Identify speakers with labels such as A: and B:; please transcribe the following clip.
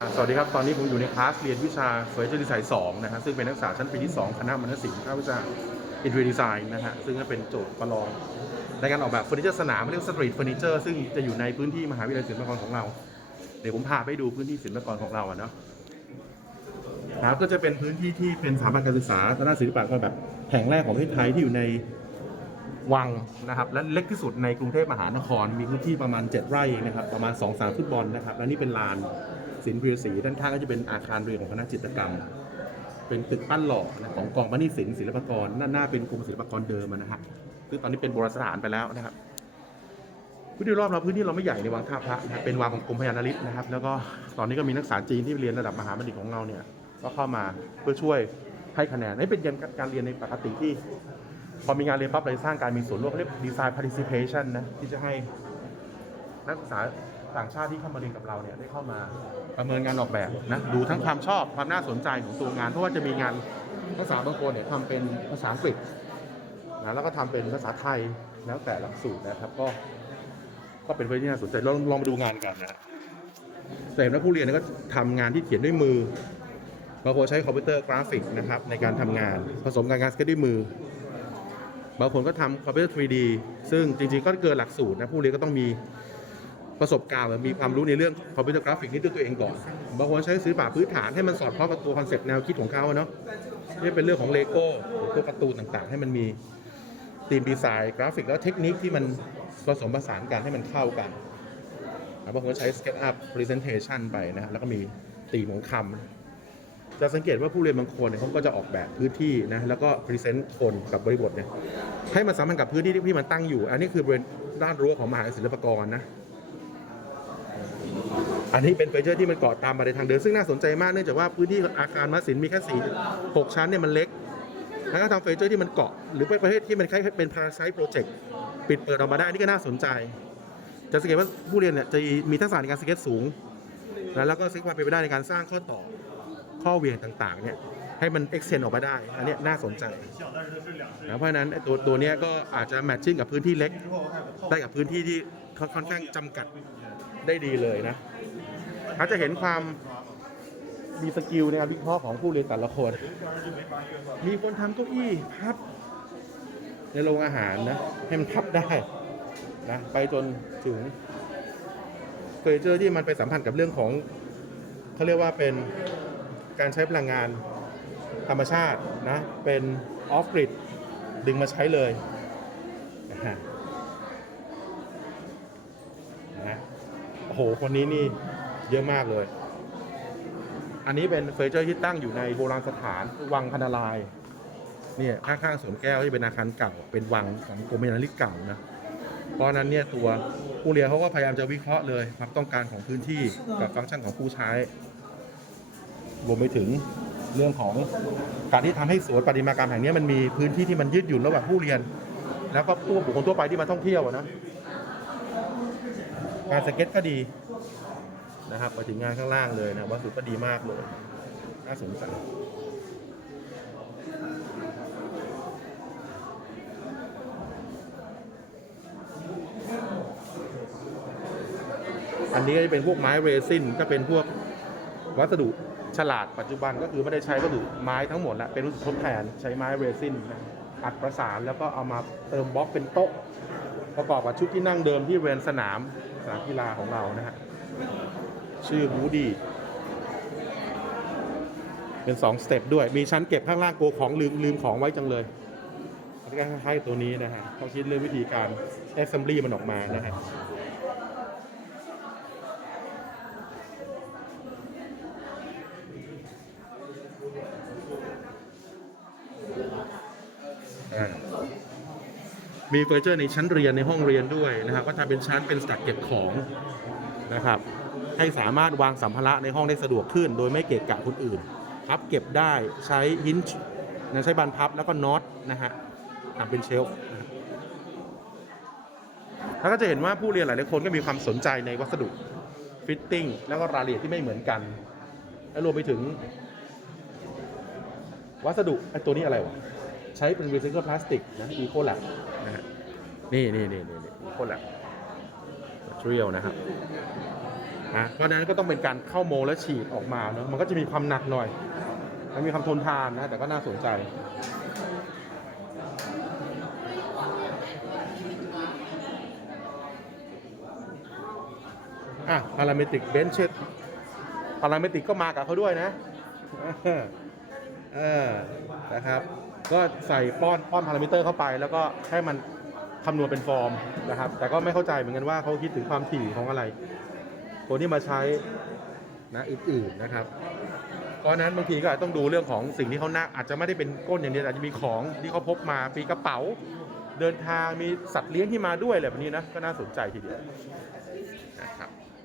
A: สวัสดีครับ ตอนนี้ผมอยู่ในคลาสเรียนวิชาเฟอร์นิเจอร์ดีไซน์2นะฮะซึ่งเป็นนักศึกษาชั้นปีที่ 2 คณะมนุษยศิลป์ภาควิชาอินเทอร์ดีไซน์นะฮะซึ่งก็เป็นโจทย์ประลอง ในการออกแบบเฟอร์นิเจอร์สนามเรียกสตรีทเฟอร์นิเจอร์ซึ่งจะอยู่ในพื้นที่มหาวิทยาลัยศิลปากรของเรา เดี๋ยวผมพาไปดูพื้นที่ศิลปากรของเราอะเนาะครับก็จะเป็นพื้นที่ที่เป็นสถาบันการศึกษาด้านศิลปะก็แบบแห่งแรกของประเทศไทยที่อยู่ในวังนะครับและเล็กที่สุดในกรุงเทพมหานครมีพื้นที่ประมาณ 7 ไร่นะครับประมาณ2อสามฟุตบอลนะครับและนี่เป็นลาน ศิลป์พิรศรีด้านข้างก็จะเป็นอาคารเรียนของคณะจิตรกรรม เป็นตึกปั้นหล่อนะของกองบัณฑิตศิลป์ศิลปากรหน้าหน้าเป็นกรมศิลปากรเดิมอะนะฮะซึ่งตอนนี้เป็นโบราณสถานไปแล้วนะครับพื้นที่รอบเราพื้นที่เราไม่ใหญ่ในวังท่าพระนะเป็นวังของกรมพยานาริศนะครับ แล้วก็ตอนนี้ก็มีนักศึกษาจีนที่เรียนระดับมหาบัณฑิตของเราเนี่ยก็เข้ามาเพื่อช่วยให้คะแนนนี่เป็นการเรียนในปกติที่ พอมีงานเรียนปั๊บเลยสร้างการมีส่วนร่วมเขาเรียกดีไซน์ participation นะที่จะให้นักศึกษา ต่างชาติที่เข้ามาเรียนกับเราเนี่ยได้เข้ามาประเมินงานออกแบบนะดูทั้งความชอบความน่าสนใจของตัวงาน เพราะว่าจะมีงานนักศึกษาบางคนเนี่ยทำเป็นภาษาอังกฤษนะแล้วก็ทำเป็นภาษาไทยแล้วแต่หลักสูตรนะครับ ก็ก็เป็นเรื่องที่น่าสนใจลองลองมาดูงานกันนะแต่เห็นว่าผู้เรียนเนยก็ทำงานที่เขียนด้วยมือบางคนใช้คอมพิวเตอร์กราฟิกนะครับในการทำงานผสมกับงานสเก็ตด้วยมือบางคนก็ทำคอมพิวเตอร์ 3D ซึ่งจริงๆก็เกินหลักสูตรนะผู้เรียนก็ต้องมี ประสบการณ์หรือมีความรู้ในเรื่องคอมพิวเตอร์กราฟิกนี่ด้วยตัวเองก่อนบางคนใช้ซื้อป่าพื้นฐานให้มันสอดคล้องกับตัวคอนเซ็ปต์แนวคิดของเขาอะเนาะนี่เป็นเรื่องของเลโก้ตัวการ์ตูต่างๆ ให้มันมีธีมดีไซน์กราฟิกแล้วเทคนิคที่มันผสมผสานกันให้มันเข้ากันบางคนใช้ SketchUp Presentation ไปนะฮะแล้วก็มีตีมของคำจะสังเกตว่าผู้เรียนบางคนเนี่ยเขาก็จะออกแบบพื้นที่นะแล้วก็พรีเซนต์คนกับบริบทเนี่ยให้มันสัมพันธ์กับพื้นที่ที่มันตั้งอยู่ อันนี้คือบริเวณด้านรั้วของมหาวิทยาลัยศิลปากรนะ อันนี้เป็นเฟอร์นิเจอร์ที่มันเกาะตามบันไดทางเดินซึ่งน่าสนใจมากเนื่องจากว่าพื้นที่อาคารมัสินมีแค่สี่หกชั้นเนี่ยมันเล็กแล้วก็ทำเฟอร์นิเจอร์ที่มันเกาะ หรือเป็นประเภทที่มันคล้ายเป็นพาราไซต์โปรเจกต์ปิดเปิดออกมาได้นี่ก็น่าสนใจ จะสังเกตว่าผู้เรียนเนี่ยจะมีทักษะในการสเก็ตสูง แล้วก็ซิกความเป็นไปได้ในการสร้างข้อต่อข้อเหวียงต่างๆเนี่ยให้มัน extend ออกมาได้ อันนี้น่าสนใจนะเพราะฉะนั้นตัวตัวนี้ก็อาจจะแมทชิ่งกับพื้นที่เล็ก ได้กับพื้นที่ที่ค่อนข้างจำกัดได้ดีเลยนะ อาจจะเห็นความมีสกิลในการวิเคราะห์ของผู้เรียนแต่ละคน มีคนทำเก้าอี้พับในโรงอาหารนะให้มันพับได้นะไปจนถึงเฟอร์นิเจอร์ที่มันไปสัมพันธ์กับเรื่องของเขาเรียกว่าเป็นการใช้พลังงานธรรมชาตินะ เป็นออฟกริดดึงมาใช้เลยนะฮะนะโอ้โหคนนี้นี่ เยอะมากเลย อันนี้เป็นเฟอร์นิเจอร์ที่ตั้งอยู่ในโบราณสถานวังพนาลายเนี่ยข้างๆสวนแก้วที่เป็นอาคารเก่า เป็นวังของกรมยานาริกเก่านะเพราะนั้นเนี่ยตัวผู้เรียนเขาก็พยายามจะวิเคราะห์เลยความต้องการของพื้นที่กับฟังก์ชันของผู้ใช้รวมไปถึงเรื่องของการที่ทำให้สวนประติมากรรมแห่งนี้มันมีพื้นที่ที่มันยืดหยุ่นระหว่างผู้เรียน แล้วก็ผู้บุคคลทั่วไปที่มาท่องเที่ยวนะ การสเก็ตก็ดี นะครับไปถึงงานข้างล่างเลยนะวัสดุก็ดีมากเลยน่าสนใจอันนี้ก็จะเป็นพวกไม้เรซินก็เป็นพวกวัสดุฉลาดปัจจุบันก็คือไม่ได้ใช้วัสดุไม้ทั้งหมดแล้วเป็นวัสดุทดแทนใช้ไม้เรซินอัดประสานแล้วก็เอามาเติมบล็อกเป็นโต๊ะ ประกอบกับชุดที่นั่งเดิมที่เรียนสนามสนามกีฬาของเรานะฮะ ชื่อบูดี้ เป็น2สเต็ปด้วย มีชั้นเก็บข้างล่างกลัวของลืมลืมของไว้จังเลยแล้วก็ให้ตัวนี้นะฮะเขาคิดเรื่องวิธีการ assembly มันออกมานะฮะมีเฟอร์เจอร์ในชั้นเรียนในห้องเรียนด้วยนะครับ ก็ทำเป็นชั้นเป็นสตัดเก็บของนะครับ ให้สามารถวางสัมภาระในห้องได้สะดวกขึ้น โดยไม่เกะกะคนอื่นพับเก็บได้ใช้ฮินช์นะใช้บานพับแล้วก็น็อตนะฮะทำเป็นเชลฟ์แล้วก็จะเห็นว่าผู้เรียนหลายคนก็มีความสนใจในวัสดุฟิตติ้งแล้วก็รายละเอียดที่ไม่เหมือนกัน และรวมไปถึง วัสดุไอ้ตัวนี้อะไรวะ ใช้เป็นรีไซเคิลพลาสติกนะอีโคแลบนะฮะนี่นี่นี่นี่อีโคแลบเทรียลนะครับ นะเพราะฉะนั้นก็ต้องเป็นการเข้าโมและฉีดออกมาเนาะมันก็จะมีความหนักหน่อยมันมีความทนทานนะแต่ก็น่าสนใจอะพาราเมติกเบนช์พาราเมติกก็มากับเขาด้วยนะออเออนะครับ ก็ใส่ป้อนป้อนพารามิเตอร์เข้าไป แล้วก็ให้มันคำนวณเป็นฟอร์มนะครับ แต่ก็ไม่เข้าใจเหมือนกันว่าเขาคิดถึงความถี่ของอะไร คนที่มาใช้นะอื่นๆนะครับเพราะนั้นบางทีก็อาจต้องดูเรื่องของสิ่งที่เขานักอาจจะไม่ได้เป็นก้นอย่างเดียวอาจจะมีของที่เขาพกมาปีกระเป๋า เดินทางมีสัตว์เลี้ยงที่มาด้วยอะไรแบบนี้นะก็น่าสนใจทีเดียวนะครับ